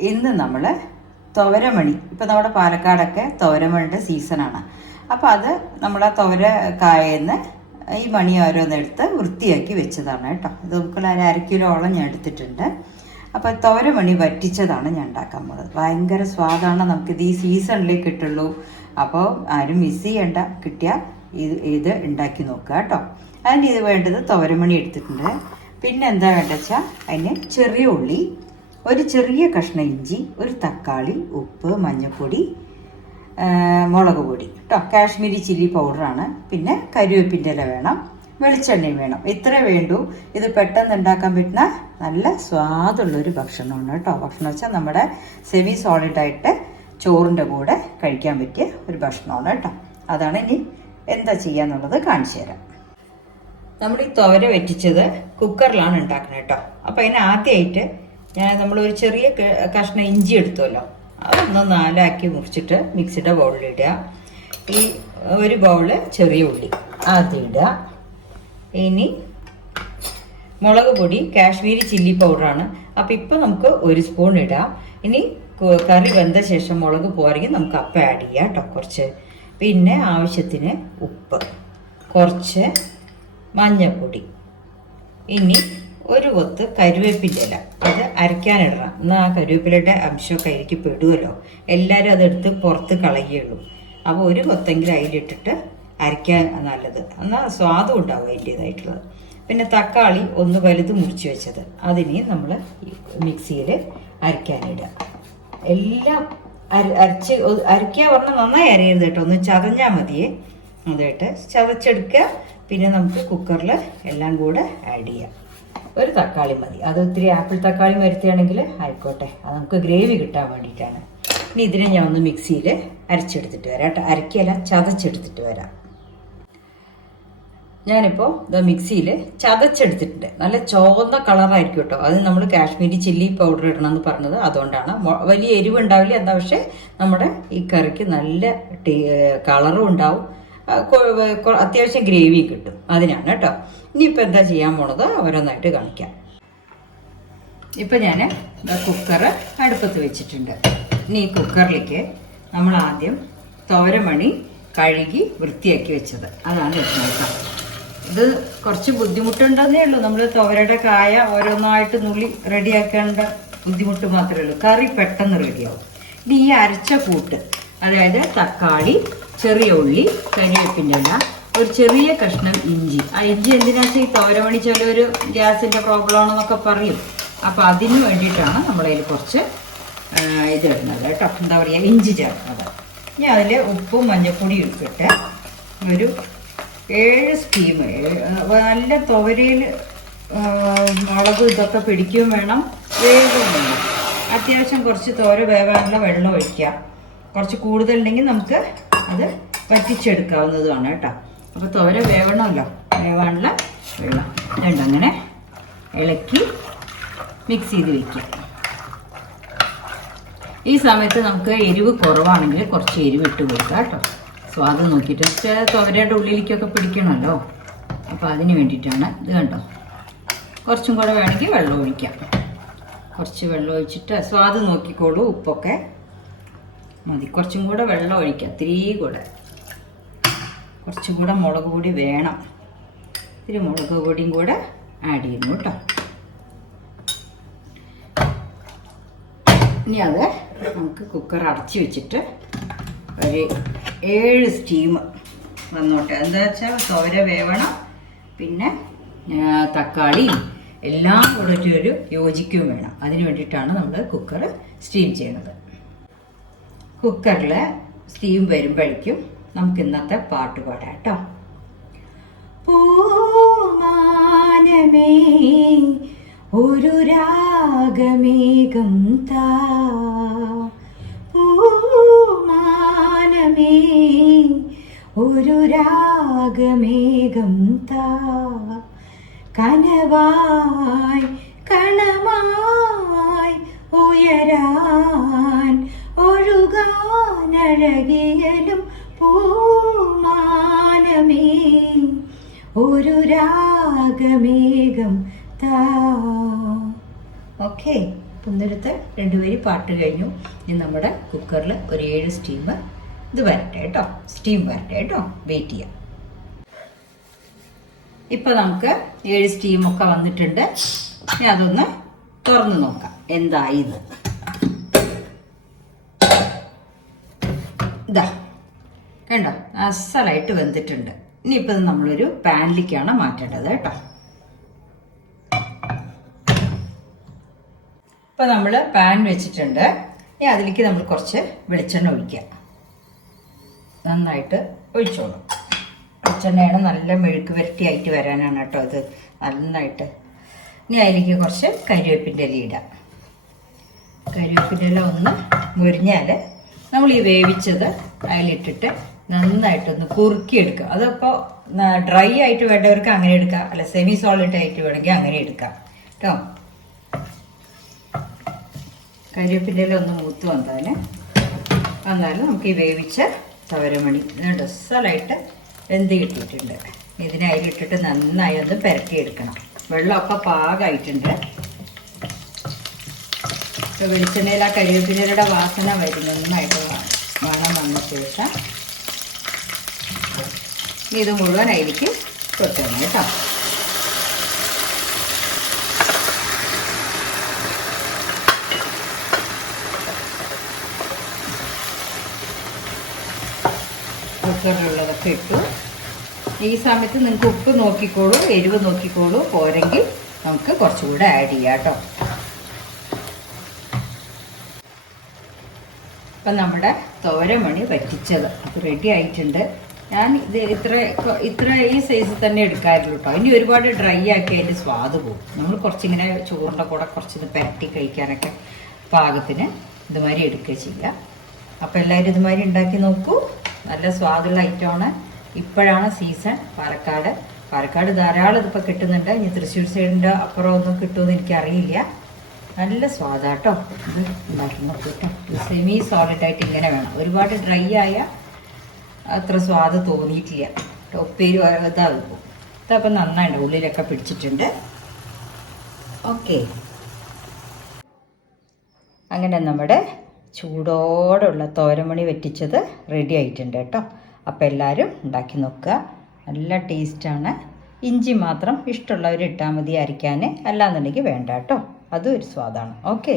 ഇന്ന് നമ്മൾ തോരമണി. ഇപ്പം നമ്മുടെ പാലക്കാടൊക്കെ തോരമണിയുടെ സീസണാണ്. അപ്പോൾ അത് നമ്മൾ ആ തോര കായെന്ന് ഈ മണി ഓരോന്നെടുത്ത് വൃത്തിയാക്കി വെച്ചതാണ് കേട്ടോ. ഇത് നമുക്കുള്ള ഒരു അര കിലോളം ഞാൻ എടുത്തിട്ടുണ്ട്. അപ്പോൾ തോരമണി വറ്റിച്ചതാണ് ഞാൻ ഉണ്ടാക്കാൻ പോകുന്നത് ഭയങ്കര സ്വാദാണ് നമുക്കിത് ഈ സീസണിലേ കിട്ടുള്ളൂ. അപ്പോൾ ആരും മിസ് ചെയ്യണ്ട. കിട്ടിയാൽ ഇത് ഇത് ഉണ്ടാക്കി നോക്കുക കേട്ടോ. അതിന് ഇത് വേണ്ടത് തുവരമണി എടുത്തിട്ടുണ്ട്. പിന്നെ എന്താ വേണ്ടത് വെച്ചാൽ അതിന് ചെറിയ ഉള്ളി ഒരു ചെറിയ കഷ്ണം ഇഞ്ചി ഒരു തക്കാളി ഉപ്പ് മഞ്ഞൾപ്പൊടി മുളക് പൊടി. കേട്ടോ കാശ്മീരി ചില്ലി പൗഡറാണ്. പിന്നെ കരിവേപ്പിന്റെ ഇല വേണം. വെളിച്ചെണ്ണയും വേണം. ഇത്രേ വേണ്ടൂ. ഇത് പെട്ടെന്ന് ഉണ്ടാക്കാൻ പറ്റുന്ന നല്ല സ്വാദുള്ളൊരു ഭക്ഷണമാണ് കേട്ടോ. ഭക്ഷണം വെച്ചാൽ നമ്മുടെ സെമി സോളിഡായിട്ട് ചോറിന്റെ കൂടെ കഴിക്കാൻ പറ്റിയ ഒരു ഭക്ഷണമാണ് കേട്ടോ. അതാണ് ഇനി എന്താ ചെയ്യാന്നുള്ളത് കാണിച്ചു തരാം. നമ്മൾ ഈ തുവര വെറ്റിച്ചത് കുക്കറിലാണ് ഉണ്ടാക്കുന്നത് കേട്ടോ. അപ്പം അതിന് ആദ്യമായിട്ട് ഞാൻ നമ്മൾ ഒരു ചെറിയ കഷ്ണ ഇഞ്ചി എടുത്തുമല്ലോ അതൊന്ന് നാലാക്കി മുറിച്ചിട്ട് മിക്സിയുടെ ബൗളിലിടുക ഈ ഒരു ബൗൾ ചെറിയ ഉള്ളി ഇടുക. ഇനി മുളക് പൊടി കാശ്മീരി ചില്ലി പൗഡറാണ്. അപ്പം ഇപ്പം നമുക്ക് ഒരു സ്പൂൺ ഇടാം. ഇനി കറി വെന്ത ശേഷം മുളക് പോരെങ്കിൽ നമുക്ക് അപ്പം ആഡ് ചെയ്യാം കേട്ടോ കുറച്ച്. പിന്നെ ആവശ്യത്തിന് ഉപ്പ് കുറച്ച് മഞ്ഞൾപ്പൊടി ഇനി ഒരു കൊത്ത് കരുവേപ്പിന്റെ അത് അരയ്ക്കാനിടണം. എന്നാൽ ആ കരുവേപ്പിലയുടെ അംശമൊക്കെ അരിക്ക് പെടുമല്ലോ എല്ലാവരും അതെടുത്ത് പുറത്ത് കളയുള്ളൂ അപ്പോൾ ഒരു കൊത്തെങ്കിലും അതിലിട്ടിട്ട് അരയ്ക്കാൻ നല്ലത്. എന്നാൽ സ്വാദും ഉണ്ടാവും അതിന്റേതായിട്ടുള്ളത്. പിന്നെ തക്കാളി ഒന്ന് വലുത് മുറിച്ച് വെച്ചത്. അതിനെ നമ്മൾ മിക്സിയിൽ അരയ്ക്കാനിടുക. എല്ലാം അര അരച്ച് അരയ്ക്കുക പറഞ്ഞാൽ നന്നായി അരയരുത് കേട്ടോ. ഒന്ന് ചതഞ്ഞാൽ മതിയേ. അതായിട്ട് ചതച്ചെടുക്കുക. പിന്നെ നമുക്ക് കുക്കറിൽ എല്ലാം കൂടെ ആഡ് ചെയ്യാം. ഒരു തക്കാളി മതി. അത് ഒത്തിരി ആപ്പിൾ തക്കാളി വരുത്തുകയാണെങ്കിൽ ആയിക്കോട്ടെ. അത് നമുക്ക് ഗ്രേവി കിട്ടാൻ വേണ്ടിയിട്ടാണ്. ഇനി ഇതിനെ ഞാൻ ഒന്ന് മിക്സിയിൽ അരച്ചെടുത്തിട്ട് വരാം കേട്ടോ. അരക്കിയല്ല ചതച്ചെടുത്തിട്ട് വരാം. ഞാനിപ്പോൾ ഇത് മിക്സിയിൽ ചതച്ചെടുത്തിട്ടുണ്ട്. നല്ല ചുവന്ന കളറായിരിക്കും കേട്ടോ. അത് നമ്മൾ കാശ്മീരി ചില്ലി പൗഡർ ഇടണം എന്ന് പറഞ്ഞത് അതുകൊണ്ടാണ്. വലിയ എരിവ് ഉണ്ടാവില്ല എന്താ പക്ഷേ നമ്മുടെ ഈ കറിക്ക് നല്ല കളറും ഉണ്ടാവും. അത്യാവശ്യം ഗ്രേവി കിട്ടും. അതിനാണ് കേട്ടോ. ഇനിയിപ്പോൾ എന്താ ചെയ്യാൻ പോണത് ഓരോന്നായിട്ട് കാണിക്കാം. ഇപ്പം ഞാൻ കുക്കർ അടുപ്പത്ത് വെച്ചിട്ടുണ്ട്. ഇനി ഈ കുക്കറിലേക്ക് നമ്മൾ ആദ്യം തോരമണി കഴുകി വൃത്തിയാക്കി വെച്ചത്. അതാണ് വെക്കുന്നത് ഇത് കുറച്ച് ബുദ്ധിമുട്ടുണ്ടെന്നേ ഉള്ളൂ. നമ്മൾ തോരയുടെ കായ ഓരോന്നായിട്ട് നുള്ളി റെഡിയാക്കേണ്ട ബുദ്ധിമുട്ട് മാത്രമേ ഉള്ളൂ. കറി പെട്ടെന്ന് റെഡിയാവും ഇനി ഈ അരച്ച കൂട്ട് അതായത് തക്കാളി ചെറിയ ഉള്ളി കരിവേപ്പിന്റെ ഇല ഒരു ചെറിയ കഷ്ണം ഇഞ്ചി. ആ ഇഞ്ചി എന്തിനാ ഈ തോരമണി ചിലൊരു ഗ്യാസിന്റെ പ്രോബ്ലം ആണെന്നൊക്കെ പറയും. അപ്പോൾ അതിന് വേണ്ടിയിട്ടാണ് നമ്മളതിൽ കുറച്ച് ഇത് ഇടുന്നത് കേട്ടോ. എന്താ പറയുക ഇഞ്ചി ചേർക്കുന്നത്. ഇനി അതിൽ ഉപ്പും മഞ്ഞൾപ്പൊടിയും ഇട്ടിട്ട് ഒരു ഏഴ് സ്റ്റീം നല്ല തുവരയിൽ മുളക് ഇതൊക്കെ പിടിക്കുകയും വേണം. വേഗം വേണം. അത്യാവശ്യം കുറച്ച് തോര വേവാനുള്ള വെള്ളം ഒഴിക്കുക. കുറച്ച് കൂടുതലുണ്ടെങ്കിൽ നമുക്ക് അത് വറ്റിച്ചെടുക്കാവുന്നതുമാണ് കേട്ടോ. അപ്പോൾ തോര വേവണമല്ലോ. വേവാനുള്ള വെള്ളം. രണ്ടും അങ്ങനെ? ഇളക്കി മിക്സ് ചെയ്ത് വെക്കുക. ഈ സമയത്ത് നമുക്ക് എരിവ് കുറവാണെങ്കിൽ കുറച്ച് എരിവ് ഇട്ട് കൊടുക്കുക കേട്ടോ. സ്വാദ് നോക്കിയിട്ട് വെച്ചാൽ തുവരയുടെ ഉള്ളിലേക്കൊക്കെ പിടിക്കണമല്ലോ. അപ്പോൾ അതിന് വേണ്ടിയിട്ടാണ് ഇത് കണ്ടോ? കുറച്ചും കൂടെ വേണമെങ്കിൽ വെള്ളം ഒഴിക്കാം. കുറച്ച് വെള്ളം ഒഴിച്ചിട്ട് സ്വാദ് നോക്കിക്കോളൂ ഉപ്പൊക്കെ. മതി. കുറച്ചും കൂടെ വെള്ളം ഒഴിക്കുക. ഇത്തിരി കൂടെ. കുറച്ചും കൂടെ മുളക് പൊടി വേണം. ഇത്തിരി മുളക് പൊടിയും കൂടെ ആഡ് ചെയ്യുന്നു കേട്ടോ. ഇനി അത് നമുക്ക് കുക്കർ അടച്ചു വെച്ചിട്ട് ഒരു ഏഴ് സ്റ്റീം വന്നോട്ടെ. എന്താ വെച്ചാൽ തോര വേവണം. പിന്നെ തക്കാളിയും എല്ലാം കൂടെ ഒരു യോജിക്കുകയും വേണം. അതിന് വേണ്ടിയിട്ടാണ് നമ്മൾ കുക്കർ സ്റ്റീം ചെയ്യുന്നത്. കുക്കറിൽ സ്റ്റീം വരുമ്പോഴേക്കും നമുക്ക് ഇന്നത്തെ പാട്ട് പാടാം കേട്ടോ. പൂമാനമേ ഒരു രാഗമേകം താ. പൂമാനമേ ഒരു രാഗമേകം താ. കനവായി കണമായി ഉയരാൻ ഒഴുകാനഴകിയലും പൂമാനമേ. ഒരു രാഗമേഘം താ. ഓക്കെ ഇന്നലത്തെ രണ്ടുപേരും പാട്ട് കഴിഞ്ഞു. ഇനി നമ്മുടെ കുക്കറിൽ ഒരു ഏഴ് സ്റ്റീം ഇത് വരട്ടെ കേട്ടോ. സ്റ്റീം വരട്ടെ കേട്ടോ. വെയിറ്റ് ചെയ്യാം. ഇപ്പോൾ നമുക്ക് ഏഴ് സ്റ്റീമൊക്കെ വന്നിട്ടുണ്ട്. ഇനി അതൊന്ന് തുറന്ന് നോക്കാം. എന്തായി ഇത് ഇതാ കണ്ടോ? അസലായിട്ട് വെന്തിട്ടുണ്ട്. ഇനിയിപ്പോൾ നമ്മളൊരു പാനിലേക്കാണ് മാറ്റേണ്ടത് കേട്ടോ. ഇപ്പം നമ്മൾ പാൻ വെച്ചിട്ടുണ്ട്. ഇനി അതിലേക്ക് നമ്മൾ കുറച്ച് വെളിച്ചെണ്ണ ഒഴിക്കുക. നന്നായിട്ട് ഒഴിച്ചോളും. വെളിച്ചെണ്ണയാണ് നല്ല മെഴുക്ക് വരട്ടിയായിട്ട് വരാനാണ് കേട്ടോ അത് നന്നായിട്ട്. ഇനി അതിലേക്ക് കുറച്ച് കരിവേപ്പിന്റെ ഇല ഇടാം കരിവേപ്പിന്റെ ഇല ഒന്ന് മുരിഞ്ഞാൽ നമ്മൾ ഈ വേവിച്ചത് അതിലിട്ടിട്ട് നന്നായിട്ടൊന്ന് കുറുക്കിയെടുക്കുക. അതപ്പോൾ ഡ്രൈ ആയിട്ട് വേണ്ടവർക്ക് അങ്ങനെ എടുക്കാം. അല്ല സെമി സോളിഡ് ആയിട്ട് വേണമെങ്കിൽ അങ്ങനെ എടുക്കാം. കേട്ടോ കരിവേപ്പിന്റെ ഒന്ന് മൂത്ത് വന്നതിന് വന്നാലും നമുക്ക് ഈ വേവിച്ച ചവരമണി ഡ്രസ്സലായിട്ട് വെന്ത് കിട്ടിയിട്ടുണ്ട്. ഇതിനെ അതിലിട്ടിട്ട് നന്നായി ഒന്ന് പുരട്ടിയെടുക്കണം. വെള്ളമൊക്കെ പാകമായിട്ടുണ്ട്. വെളിച്ചെണ്ണയിൽ ആ കരിവേപ്പിലയുടെ വാസന വരും നന്നായിട്ട് മണം വന്ന ശേഷം ഇത് മുഴുവൻ തൊട്ടണം കേട്ടോ. കുക്കറിലുള്ളതൊക്കെ ഇട്ടു. ഈ സമയത്ത് നിങ്ങൾക്ക് ഉപ്പ് നോക്കിക്കോളൂ എരിവ് നോക്കിക്കോളൂ. പോരെങ്കിൽ നമുക്ക് കുറച്ചുകൂടെ ആഡ് ചെയ്യാം കേട്ടോ. ഇപ്പം നമ്മുടെ തോരമണി വറ്റിച്ചത്. അത് റെഡി ആയിട്ടുണ്ട്. ഞാൻ ഇത് ഇത്ര ഇത്ര ഈ സൈസിൽ തന്നെ എടുക്കാറുള്ളൂ കേട്ടോ ഇനി ഒരുപാട് ഡ്രൈ ആക്കി അതിന്റെ സ്വാദ് പോകും. നമ്മൾ കുറച്ചിങ്ങനെ ചോറിന്റെ കൂടെ കുറച്ചിത് പരട്ടി കഴിക്കാനൊക്കെ പാകത്തിന് ഇതുമാതിരി എടുക്കുക ചെയ്യാം. അപ്പോൾ എല്ലാവരും ഇതുമാതിരി ഉണ്ടാക്കി നോക്കൂ. നല്ല സ്വാദുള്ള ഐറ്റമാണ് ഇപ്പോഴാണ് സീസൺ പാലക്കാട്. പാലക്കാട് ധാരാളം ഇതിപ്പോൾ കിട്ടുന്നുണ്ട്. ഇനി തൃശ്ശൂർ സൈഡിന്റെ അപ്പുറം ഒന്നും കിട്ടുമെന്ന് എനിക്കറിയില്ല. നല്ല സ്വാദാട്ടോ ഇത് ഉണ്ടാക്കി നോക്കൂ സെമി സോളിഡ് ആയിട്ട് ഇങ്ങനെ വേണം. ഒരുപാട് ഡ്രൈ ആയ അത്ര സ്വാദ് തോന്നിയിട്ടില്ല. ട്ടോ, ഉപ്പേരി ഇതാകും ഇതപ്പം നന്നായിട്ട് ഉള്ളിലൊക്കെ പിടിച്ചിട്ടുണ്ട്. ഓക്കെ അങ്ങനെ നമ്മുടെ ചൂടോടുള്ള തോരമണി വെറ്റിച്ചത് റെഡി ആയിട്ടുണ്ട് കേട്ടോ. അപ്പോൾ എല്ലാവരും ഉണ്ടാക്കി നോക്കുക. നല്ല ടേസ്റ്റാണ് ഇഞ്ചി മാത്രം ഇഷ്ടമുള്ളവർ ഇട്ടാൽ മതി. അരയ്ക്കാൻ അല്ലാന്നുണ്ടെങ്കിൽ വേണ്ട കേട്ടോ. അതും ഒരു സ്വാദാണ്. ഓക്കെ